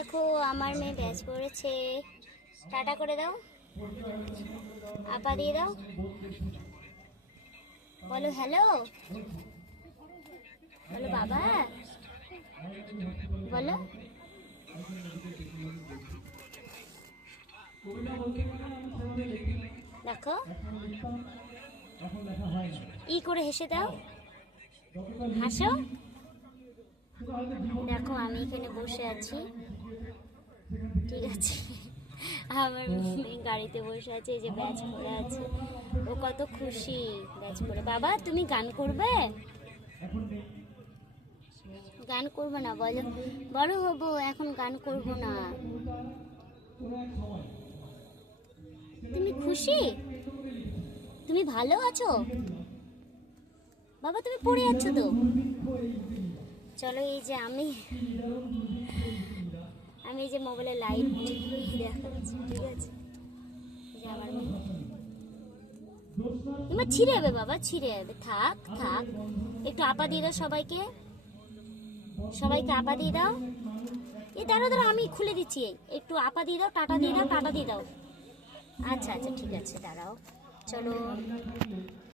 দেখো আমার মেয়ে ব্যাচ পড়েছে। টাটা করে দাও, আপা দিয়ে দাও, বলো হ্যালো, বলো বাবা, বলো। দেখো ই করে হেসে দাও, হাসো। দেখো আমি এখানে বসে আছি, ঠিক আছে, আমার মেয়ে গাড়িতে বসে আছে, এই যে ব্যাচ পরে আছে, ও কত খুশি ব্যাচ পরে। বাবা তুমি গান করবে? গান করবে না? বলো বড় হবো, এখন গান করব না। তুমি খুশি? তুমি ভালো আছো? বাবা তুমি পড়ে যাচ্ছ তো। চলো এই যে আমি এই যে মোবাইলে লাইভ দেখাচ্ছি, ঠিক আছে। এই যে আমার মেয়ে, এবার ছিঁড়ে যাবে বাবা, ছিঁড়ে যাবে, থাক থাক। একটু আপা দিয়ে দাও সবাইকে, সবাইকে আপা দিয়ে দাও। এই দাঁড়াও দাঁড়াও, আমি খুলে দিচ্ছি, একটু আপা দিয়ে দাও, টাটা দিয়ে দাও, টাটা দিয়ে দাও। আচ্ছা আচ্ছা ঠিক আছে, দাঁড়াও, চলো।